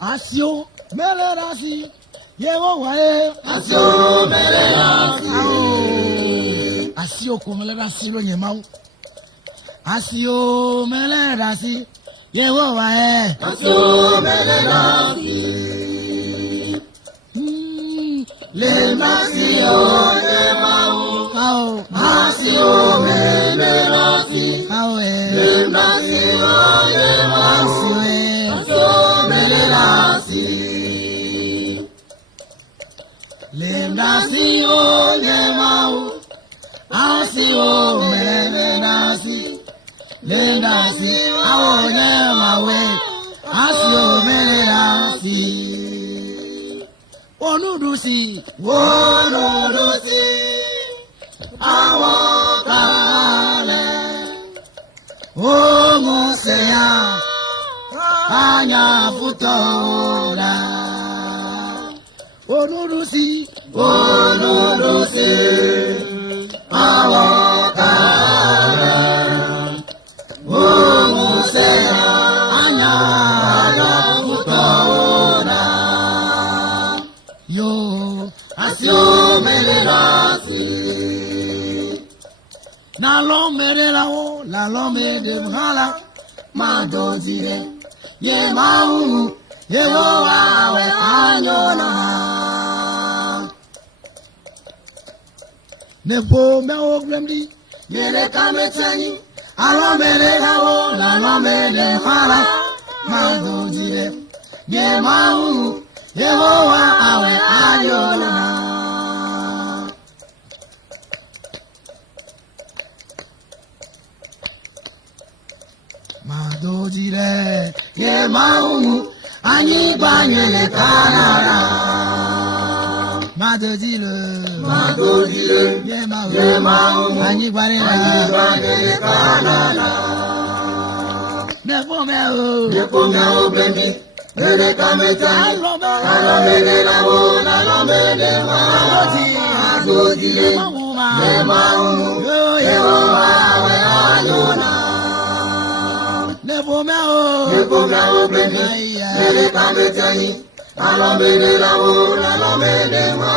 Asio melerasi yewo wae Asio melerasi asio kumelerasi lo nyemau asio melerasi yewo wae Asio melerasi le masio yemau asio melerasi le masio yemau Lemdasi o yemau, asi o melenasi. Lemdasi o yemawe, asi o melenasi. Onudusi, awokale. O Moseya, anya futora. Onudusi, awokale. O Moseya, anya futora. Yo, Asio melerasi. na lo merela o, la lo me de bhala, ma dozire, ye mau, ye wo awe anyona. Ne po me o glemdi, ye le kametani, alo merela o, la lo me de bhala, ma dozire, ye mau, ye wo awe anyona. Madojire, ye mau, ani banyele kanara. Madojile, ye mau, ani banyele kanara. Nepo meo, baby. Ele kameta, alomele la o, alomele ma. Madojile, ye mau, ye wa ayona. Nepo meo, baby. Ele kameta ni, alomele la o, alomele ma.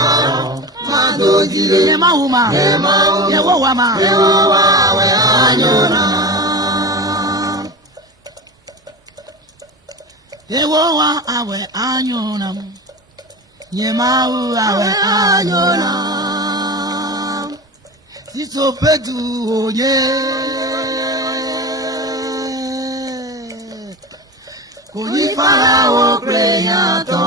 Madojile, ye mau ma, ye wo wa ma, ye wa ayona. ye wo wa awe anyona, ye mau awe anyona. Siso pedu oye, koyi fara o preyato.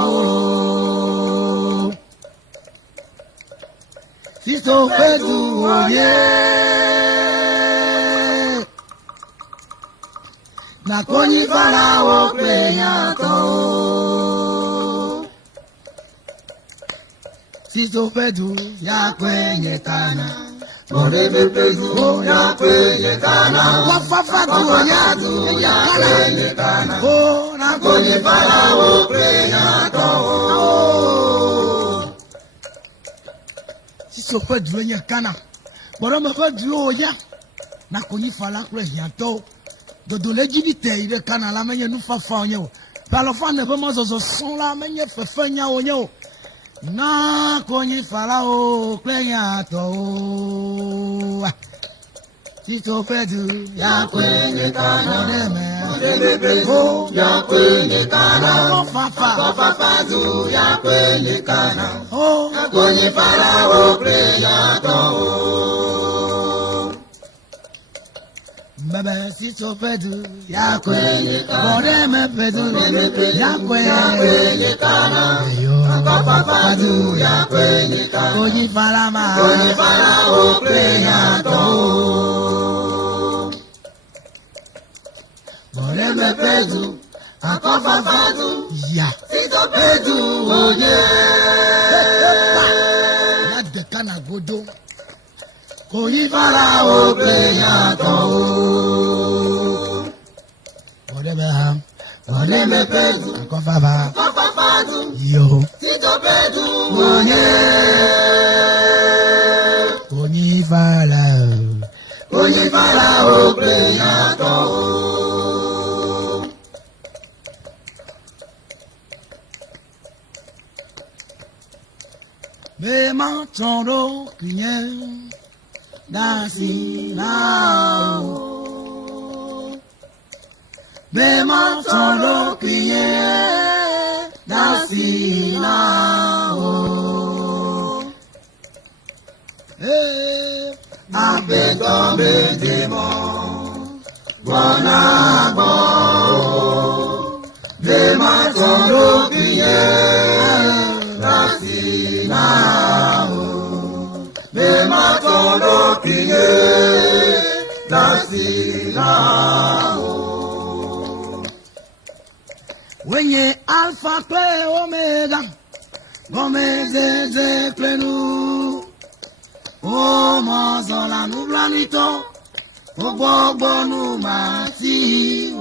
Siso pedu oye, na koyi fara o preyato. Siso pedu ya kwenye kana. Morebe pezu ya kwenye kana. Wafafa duonya ya kwenye kana. Oh, na Kwenye farao kwenye toho. Siso pedu ya kana. Boroma pedu ya na koyi fara preyato. Dodo lejibite ire kana la menye nufa fa onye. Balofa ne be mo zozo son la menye fefe nya onye. Na konyi farao preyato. Siso pedu Ya kwenye kana. me. Morebe pezu ya kwenye kana. Wafafa. Wafafazu ya kwenye kana. Oh, Kwenye farao kwenye toho. bebe siso pedu ya Kwenye kana. Boreme pedu ya Kwenye kana. Wafafazu ya kwenye kana. Koji farama. Kwenye farao kwenye toho. Morebe pezu, akofafadu, Ya. siso pezu oye. Ya deka na godo. Koji farao kwenye toho. Boreme ham. Morebe pezu, Akofaba. akofafadu, Yo. siso pezu oye. Koji fara. Koji farao kwenye toho. be ma tondo kinye dasi now. Be ma tondo kinye dasi now. Hey, Abeto bedemo, bona bo. Be ma tondo kiye, dasi now. Be ma tondo kiye, dasi now. when ye alpha play omega, gomeze plenu. O mozola nublanito, o bobo numati o.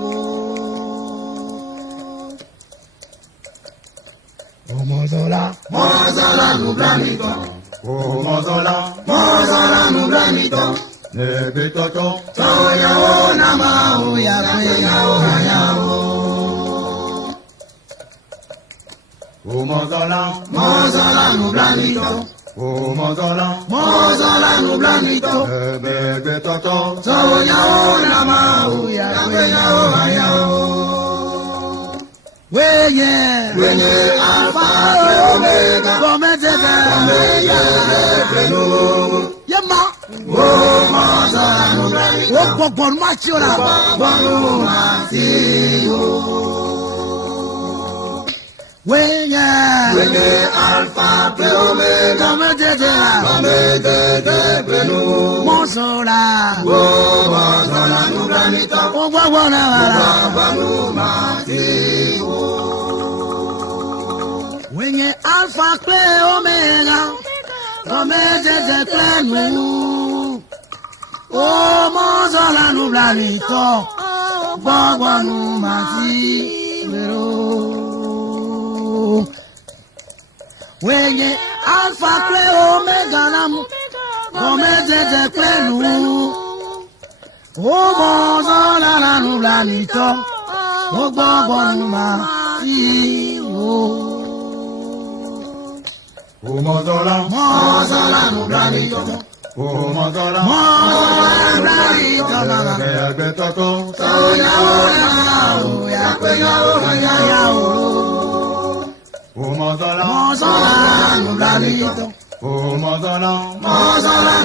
O mozola, Mozola nublanito, oh mozola nublanito, nebetoto, toya o nama o ya kweya o ya o. oh mozola nublanito, oh mozola nublanito, nebetoto, toya o nama o ya kweya o ya o. Wenye alpha omega, gomeze plenu. yema. Oh mozola nublanito, O gbogbo machi ora. bonumati o. Wenye alpha omega, gomeze plenu. mosola. Oh mozola nublanito, O gbogbo na wala. bonumati o. Wenye alpha play omega, gomeze plenu. O mozola nublanito, gbogbo numati wero. Wenye alpha play omega namu, gomeze plenu. O mozola nublanito, gbogbo numati wero. Oh mozola nublanito, oh mozola nebetoto, Toya o ya kweya o ya o. oh mozola nublanito, oh mozola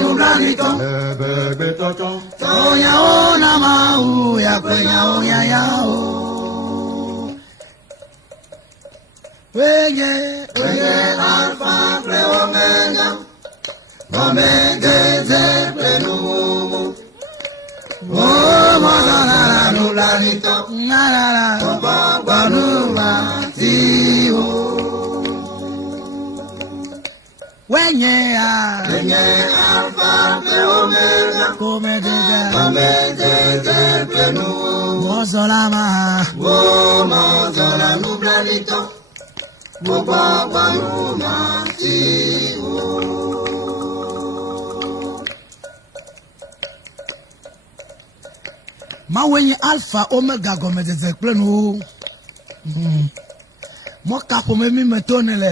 nublanito. nebetoto, Toya o nama o ya kweya o ya o. Wenye alpha omega, gomeze plenu. oh mozola nublanito, ngarara bonumati o. wenye alpha omega, gomeze plenu. mozola ma. Oh mozola nublanito, bonumati o. Ma wenye alpha omega gomeze plenu. Mo kapo me mi metonele.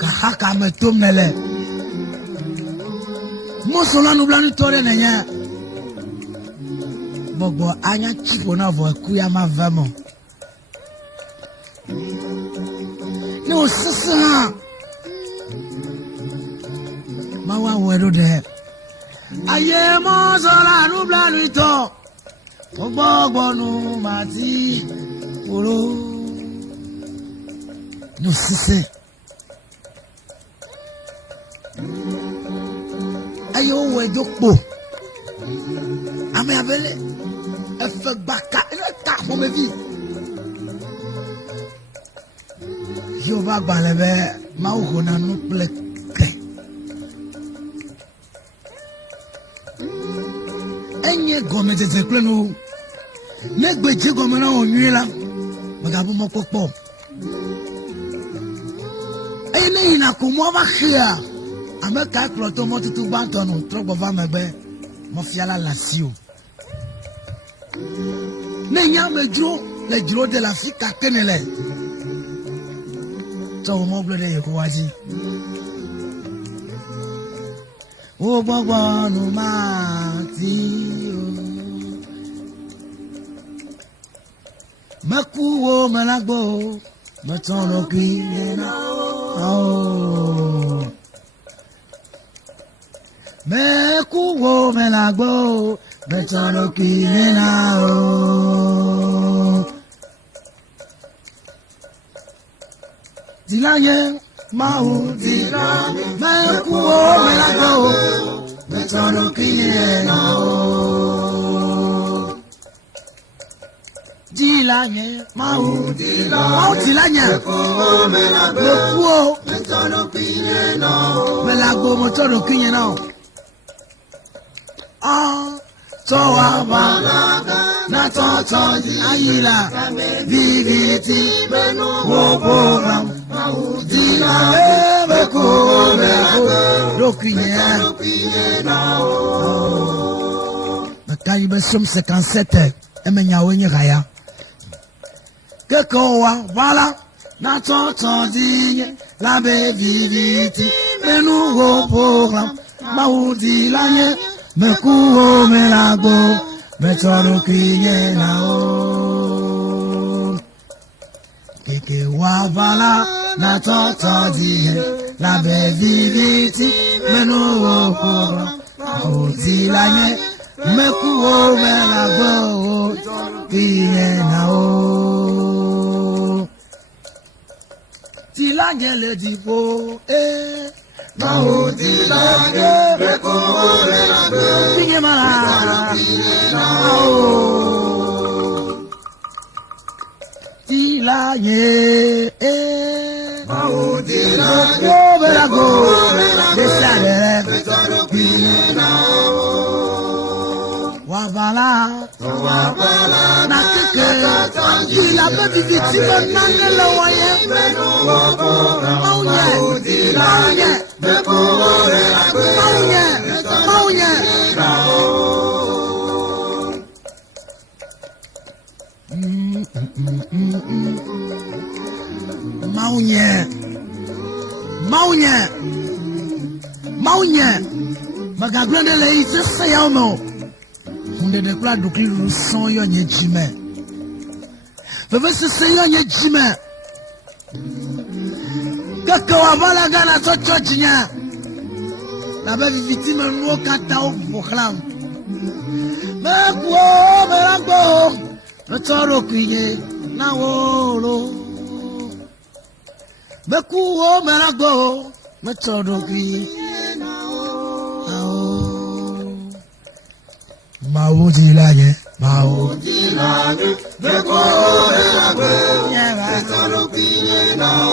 Kahaka metomele. Mo sola nublani tore nenya. Bobo anya chipo na vo kuya ma vemo. No sisina. Mawa wero de. Aye mo sola nublani to. Gbogbo nu mati oro. No sise. Aye o we jokpo. Ame abele. Efe baka ina ta mo me vi. Jehovah gbalebe ma o na nu plek. Enye gomeze plenu. Negbeje gomena onwela. Magabu mopopo. Ene ina ko mo ba hia. Ameka kloto mo tutu bantonu trobo va megbe. Mo fiala lasio. Ne nya medro le dzro de la fi kakene le tsɔ wo mɔ gblɔ ɖe yehowa dzi wo gbɔgbɔ nu ma ti o meku wo me la gbɔ o metɔ ɖokui na o meku wo me la gbɔ o metɔ ɖokui na o. Dilanye mahu dilanye mekuo melago metono kinena o dilanye mahu dilanye mekuo metono kinena o melago metono kinena o Towa balaga na toto ayila viviti wo program audila beko lokiye Bakari besom 57 emenya wenye gaya Kekowa bala na toto diye la viviti menu wo program audila ye Mekuo melago, metoro kiye na o. Keke wavala na toto diye, la beviviti menuo kora. Oti la nye, mekuo melago, kiye na o. Tila nye le dipo, Maudi lage, beko lage, pinye mara, Tilaye, Maudi lage, beko lage, betano pinena, Wabala, na keke, ila beti vitime nangela waye, Maudi lage. Maunye magagrande le ise sayamo hunde de kula dukli ruson yo nye jime feve se yo nye jime Kaka wabala gana to church nya la be victime no kata o proclam me ko me rango no toro kiye na woro me ku o me rango me toro kiye na o Maudi laye me ko me rango me toro kiye na o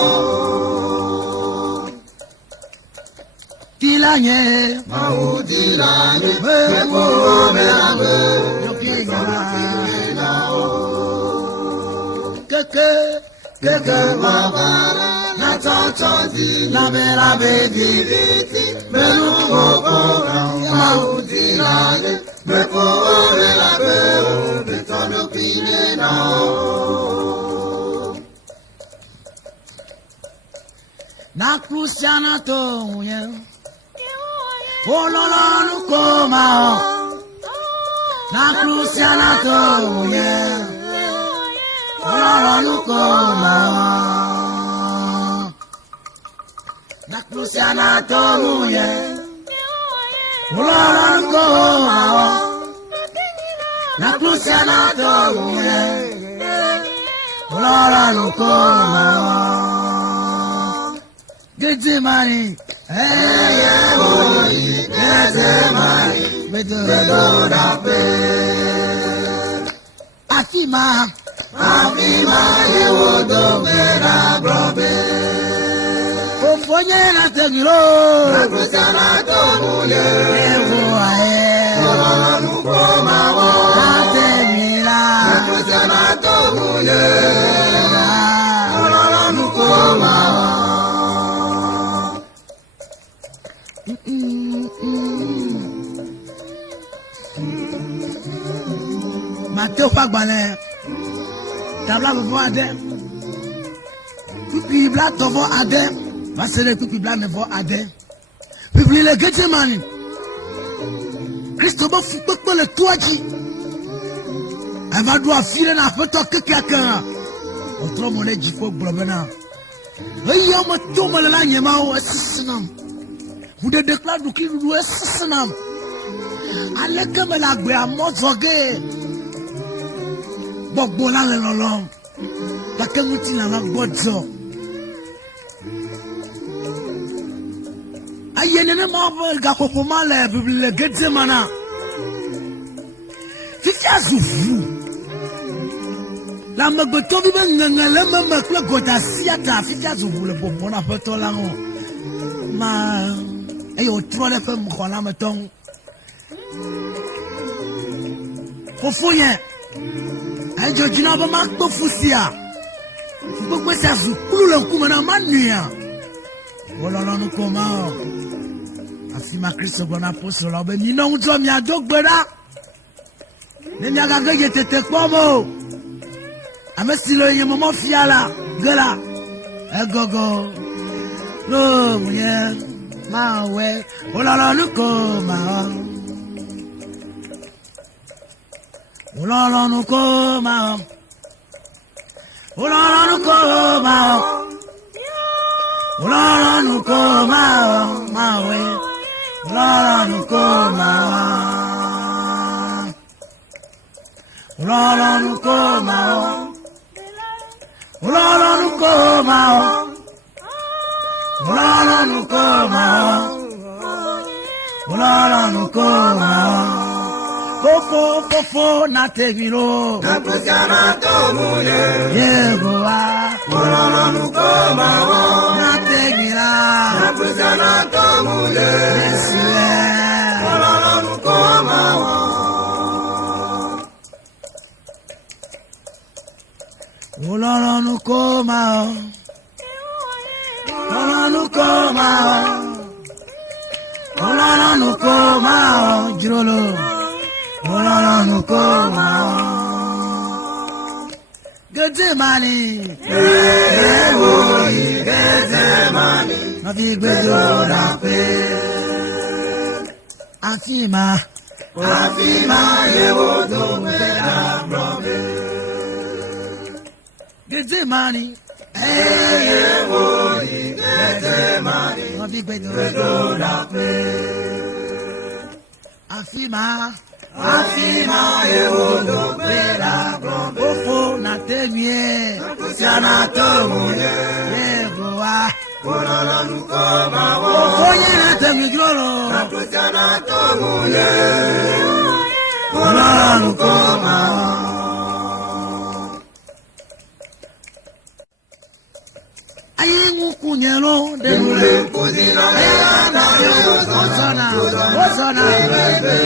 Dilanye, Maudilanye, Meko Melame, Yokingana, Keke, Mabara, Natanti, La Baby, Menu, Maudilanye, Meko Melame, Betano Pinena. Na Cruciana Toya. Ololonu koma na Cruciana toye Ololonu koma na Cruciana toye Ololonu koma na Cruciana toye Ololonu koma Gidi mani Afima, ewodo vera brobe. Ofonye na tegiro. Nakusana tomule. Ewo ae. Nuko mawo. Natemila. Nakusana tomule. Nuko mawo. Mateo Pagbalẹ̀ tabla vevɔ aɖe. Kpikpi bla tɔvɔ aɖe. Va se ɖe kpikpi bla nevɔ aɖe. Bibli le Getsemani. Kristo be fukpekpe le toa dzi. Eva ɖo afi ɖe na aƒetɔ kekeake. Wòtrɔ mo ɖe dziƒo gblɔ bena. Eya me to me le la nye mawo esisi nam. Ʋuɖeɖe kple aɖukiɖuɖu esisi nam. Aleke me le agbea mɔ zɔ ge. Gbɔgbɔ la le lɔlɔm. Gake ŋutilã la gbɔ dzɔ. Aye nenema ƒe gaƒoƒo ma le Bibli le Getsemana. Fifia zu ʋu. Le amegbetɔvi be ŋeŋe le meme kple gɔdasi ta fifia zu ʋu le bɔbɔ na aƒetɔ la ŋu. Ma eye wòtrɔ ɖe ƒe xɔ la me tɔ ŋu. Fofonye edzɔ dzi na be makpe fu sia. Gbogbo sia zu kplu le ŋkume na manuia. Wolɔlɔnu ko ma o. Afi ma Kristo gblɔ na apostolowo be minɔ ŋudzɔ miado gbe ɖa. Ne miagage dze tete kpɔm o. Ame si le nye mɔmɔ fia la ge la egogo. No munye mawe. Wolɔlɔnu ko ma o. Wolɔlɔnu ko ma o. Wolɔlɔnu ko ma o. Wolɔlɔnu ko ma o. Mawe. Wolɔlɔnu ko ma o. Wolɔlɔnu ko ma o. Wolɔlɔnu ko ma o. Wolɔlɔnu ko ma o. Wolɔlɔnu ko ma o. Fofo na tegiro. Napusiana tomuye. Yehowa. Wolɔlɔnu ko ma o. Na tegira. Napusiana tomuye. Yesue. Wolɔlɔnu ko ma o. Wolɔlɔnu ko ma o. Wolɔlɔnu ko ma o. Wolɔlɔnu ko ma o. Jirolo. Wolɔlɔnu ko ma o. Getsemani. Ewoyi Getsemani. Nɔvi gbedo la pe. Afi ma. Afi ma yewo do gbe la brɔbe. Getsemani. Ewoyi Getsemani. Nɔvi gbedo la pe. Afi ma. Afi ma yewo do gbe la brɔbe. Fofo na temie. Napusiana tomuye. Yehowa. Wolɔlɔnu ko ma o. Oye na temi gloro. Napusiana tomuye. Wolɔlɔnu ko ma o. Aye ŋu kunyelo de Denule kuzina leyana Hosanna, Hosanna, Hosanna, Hosanna bebe.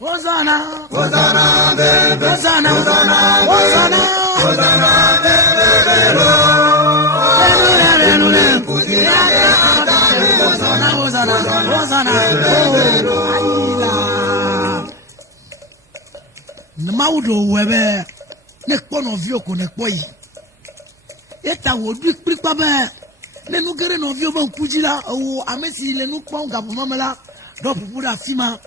Hosanna, Hosanna Hosanna, Hosanna bebe. Denule Kuzina Hosanna, Hosanna, Hosanna, Ayila. Mawudo webe ne kpɔ nɔviwo ko ne kpɔ yi. Eta wò ɖui kplikpa be ne nu ge ɖe nɔviwo be ŋkudzi la ewo ame si le nu kpɔm gaƒoƒe me la ɖɔ ƒoƒu ɖe afi ma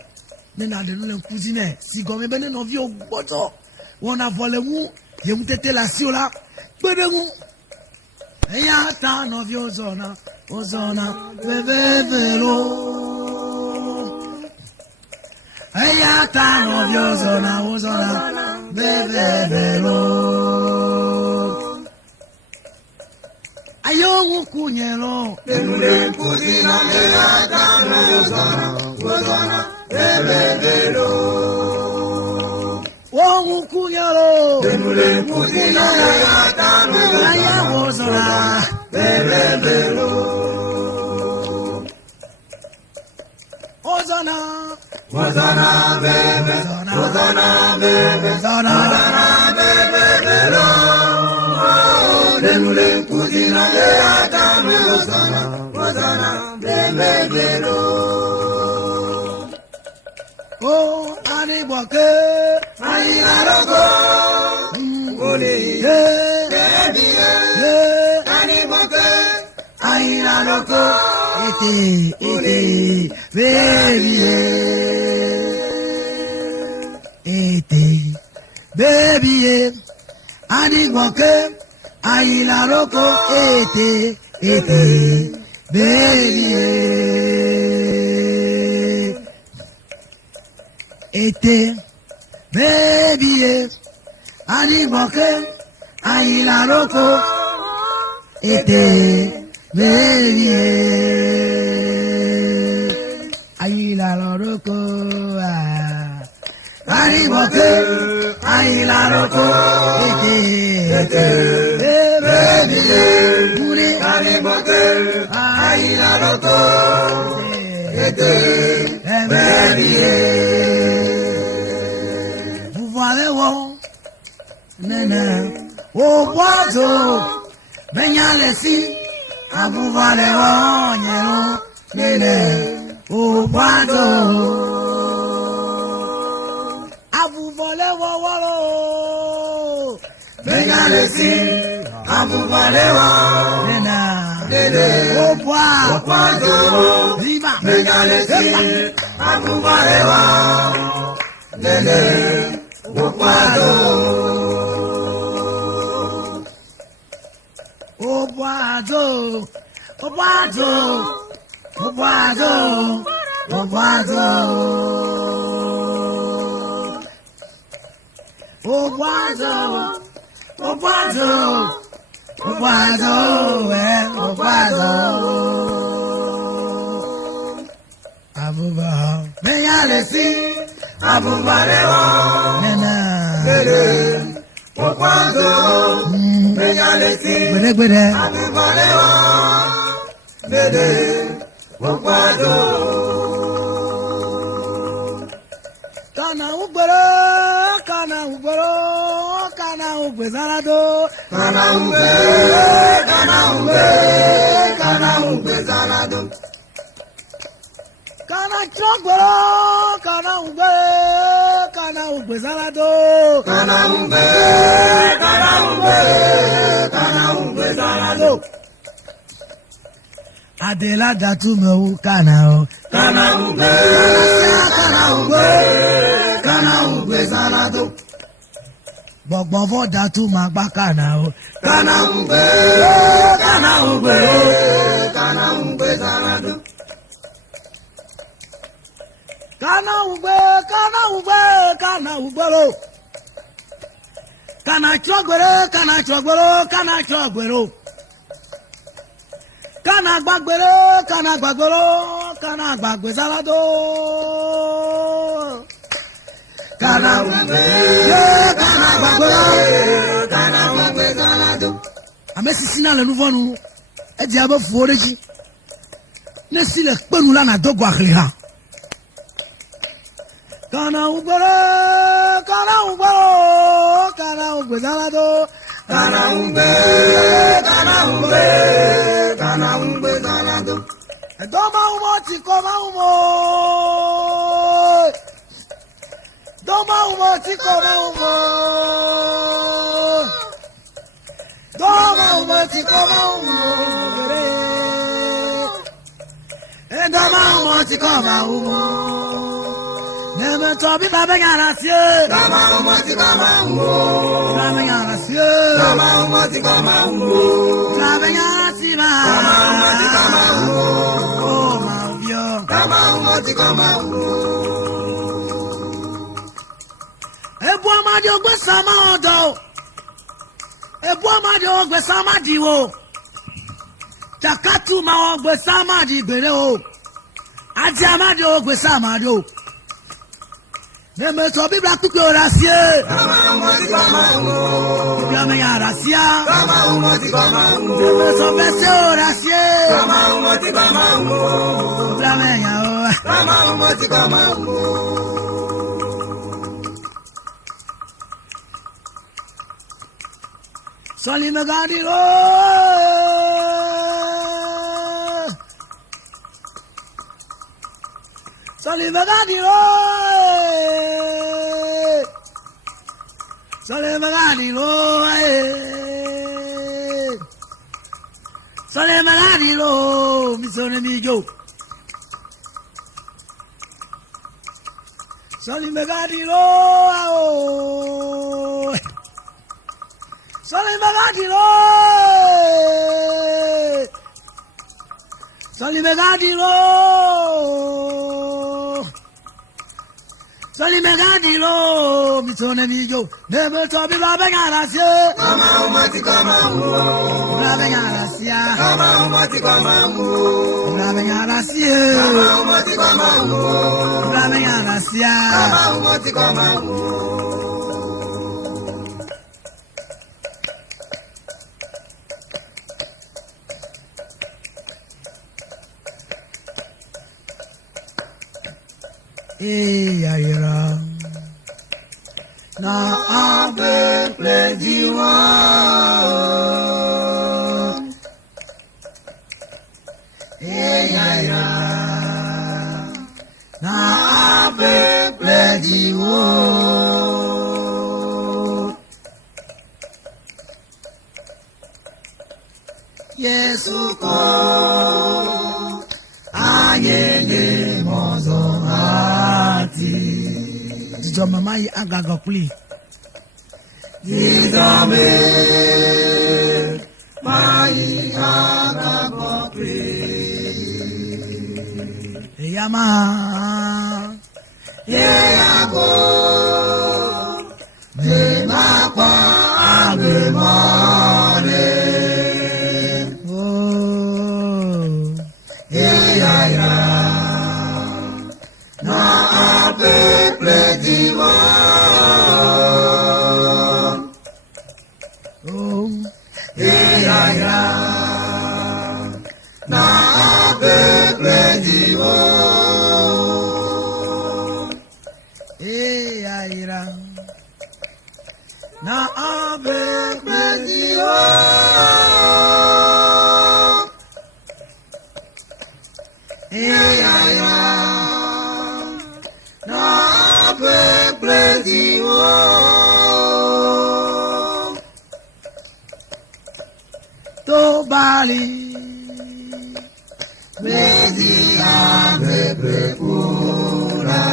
ne naɖe nu le ŋkudzi nɛ si gɔme be ne nɔviwo gbɔtɔ wɔna vɔ le ŋu ye ŋutete le asiwo la kpe ɖe ŋu eya ta nɔviwo zɔna veveve lo eya ta nɔviwo zɔna veveve lo. Ayo kunyelo. Denule kuzina leyana Hosanna bebe. Wo kunyelo. Denule kuzina leyana Aya Hosanna bebe. Hosanna. Hosanna bebe. Hosanna bebe. Hosanna bebe. Denule kuzina leyana Hosanna bebe. Oh, ani boke. Ayina logo. laroko. Baby, Anigboke, Ayilaroko, baby, baby, Anigboke, Ayilaroko, baby, Ayilaroko, Anigboke, Ayilaroko, Baby, Anigboke, Ayilaroko, baby. Vous voyez, nana, au boiteau, Benyalesi, à vous voyez, nana, au boiteau. Benyalesi, Abubalewa, Nena, Lele, Okwado, Viva, Benyalesi, Abubalewa, Lele, Okwado, Okwado, Okwado, Okwado, Okwado, Okwado. Okwado, Abuba, Benyalesi, Abubalewa, Nena, Lele, Okwado, Benyalesi, Abubalewa, Lele, Okwado. Kana ugboro, Zarado, Kana ugbe Zarado. Kana chogboro, Kana ugbe Zarado. Kana ugbe Zarado. Adela datumewu kana o. Kana ugbe Zarado. Gbọ̀gbọ̀n fọ́dà tún máa gbá kànáà o. Kana ugbe Zarado. Kana ugboro. Kana chọgbere. Kana gbagbere. Kana gbagbe Zarado. Kana ugbe Zarado. Amesisi na le nuvɔnu edi abe fuwo ɖe dzi ne si le kpenu la na dogo ahli ha. Kana ugboro Zarado. Kana ugbe Zarado. Ẹ̀dọ́ máa ń mọ̀ tí kò máa ń mọ̀. Nemeto bi baba nyara sie. Kama umoti kama umbo. Baba nyara sie. Kama umoti kama umbo. Baba nyara siba. Kama umoti kama umbo. Oh ma vio. Kama umoti kama umbo. Ebu amadi ogbe sama odo. Ebu amadi ogbe sama diwo. Takatu ma ogbe sama di gbere o. Ati amadi ogbe sama di o. Nemeto bibla kuke orasie. Kama umoti kama umbo. Bibla me arasia. Kama umoti kama umbo. Nemeto bese orasie. Kama umoti kama umbo. Bibla me ya o. Kama umoti kama umbo. Soli me gadi o. Soli me gadi o. Sole magari lo, sole magari lo, mi sono amico. Sali magari lo, sali magari lo, sali magari lo, sali magari lo, mi sono amico. Never talk about Bengalasia. Kama umati kama nguo. Bengalasia. Kama umati kama nguo. Bengalasia. Kama umati kama nguo. Bengalasia. Kama umati kama nguo. Ayira. Na ave plejiwa. Ayira. Na ave plejiwa. Yesu ko ayeye mozo ati. Dijo mama yi agaga kuli. Didame mai agaga kuli. Yama. Yeyago me makwa agemane. Oh. Eyaya na ape plediwa. Oh. Eyaya na ape plediwa. Ayira. Na ave Plediwa. Eyaya na ape plediwa. to bali. Media bebekura.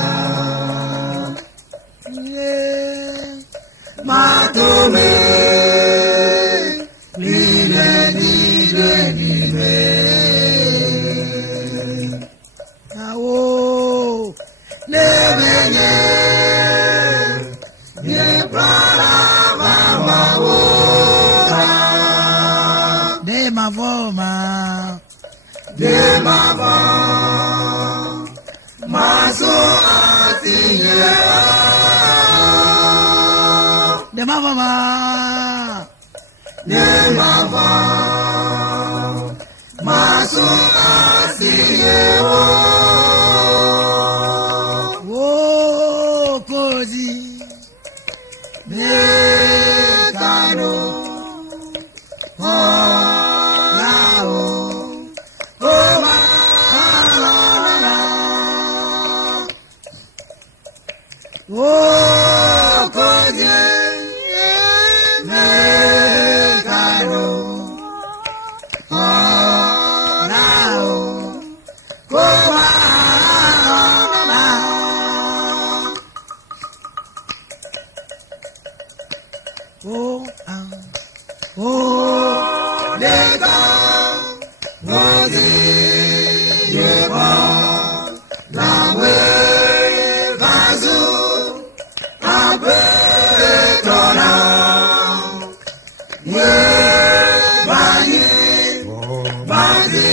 Yeah. Matome lile lile lile. Awo. Nebenye Yebrala mama wota. De ma forma. De mama maso atinye. De ma forma. De mama maso atinye. Oh, così. Mekano Lao Oma Oh, Koje Mekano Lao Oma oh, ah. Oh, Lega Rodi Yeba Lawe Vazu Abetona Yebaye Badi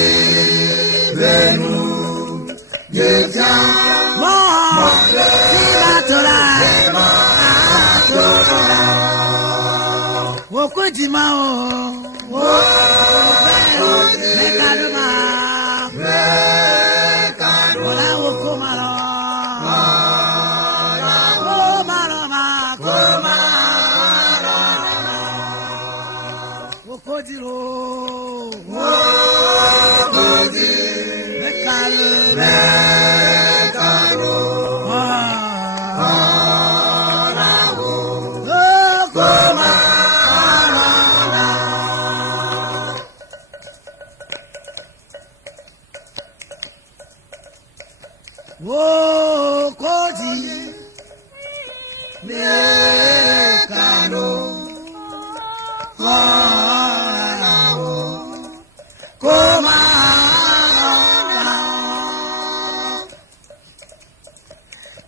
Venu Yeta more. Sibatola. Wokuti mao. Mekaduma. Ola wokumalo. Womaroma. Wokotiro. Mekaduma. Oh, Koji. Nekano. Korao. Komana.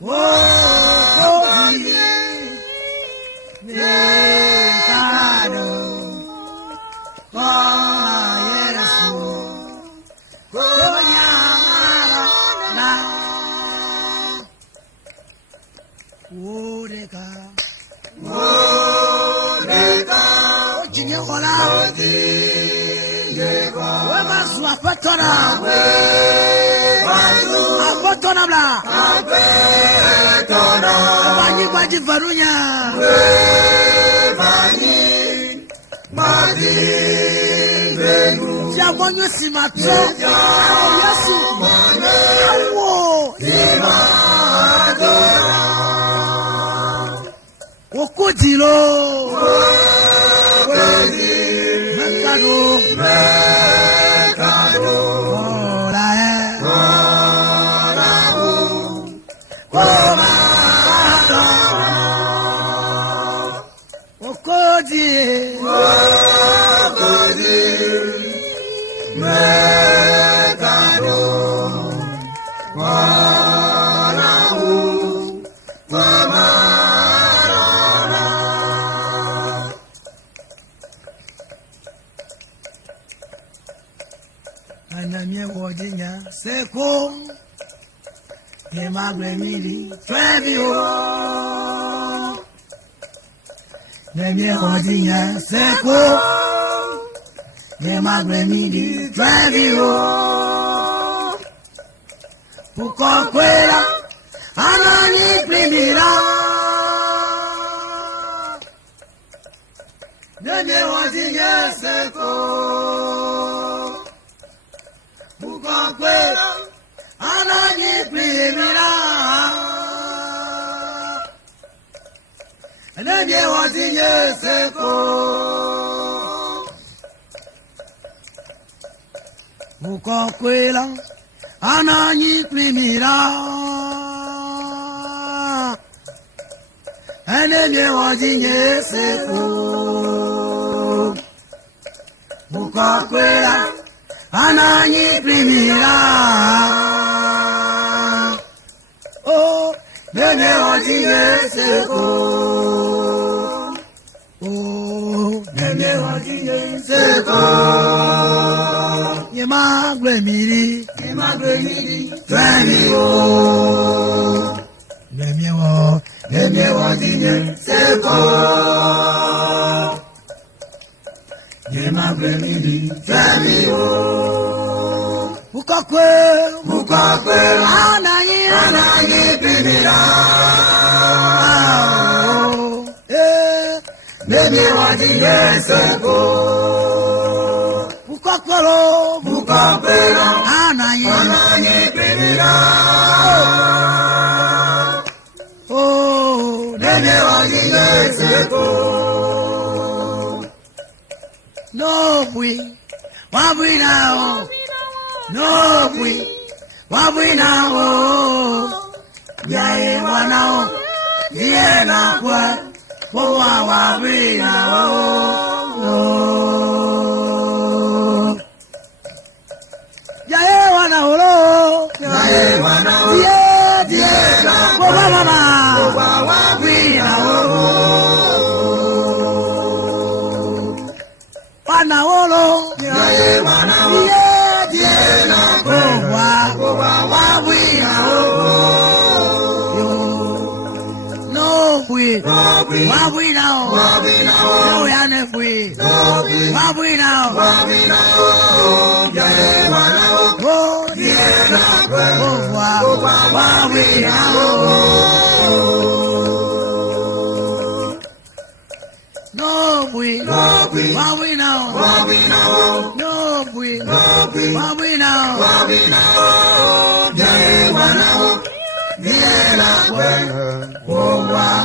Oh, Koji. Nekano. Yesu. Komana. Oreka. Ojinye kola. We masu apatona. Apatona bla. Bani baji varunya. Siamonyo simatro. Yesu. Awo. Okojilo. Mekado. Ora Okoji. Mekado. Anamye wojinya seko emaglemiri twebio Namye wojinya seko emaglemiri twebio Pukokwela anani primira Namye wojinya seko Bukakwela anani primira Nanye wazinye seko Bukakwela anani primira Nanye wazinye seko Bukakwela Anani primira Oh Nene wajiye seko Oh Nene wajiye seko Yemagwemiri Twemi o Nene wajiye seko Yemagwemiri Twemi o Bukakwe, anani Bibira. Nene wajiye seko. Bukakwe, anani Bibira. Oh, Nene wajiye seko. No, we now. No, we now. Yae wanao, yena kwa, we now. Yae wanao, yena kwa, we now. Wanao, Yae wanao. Oh, wow.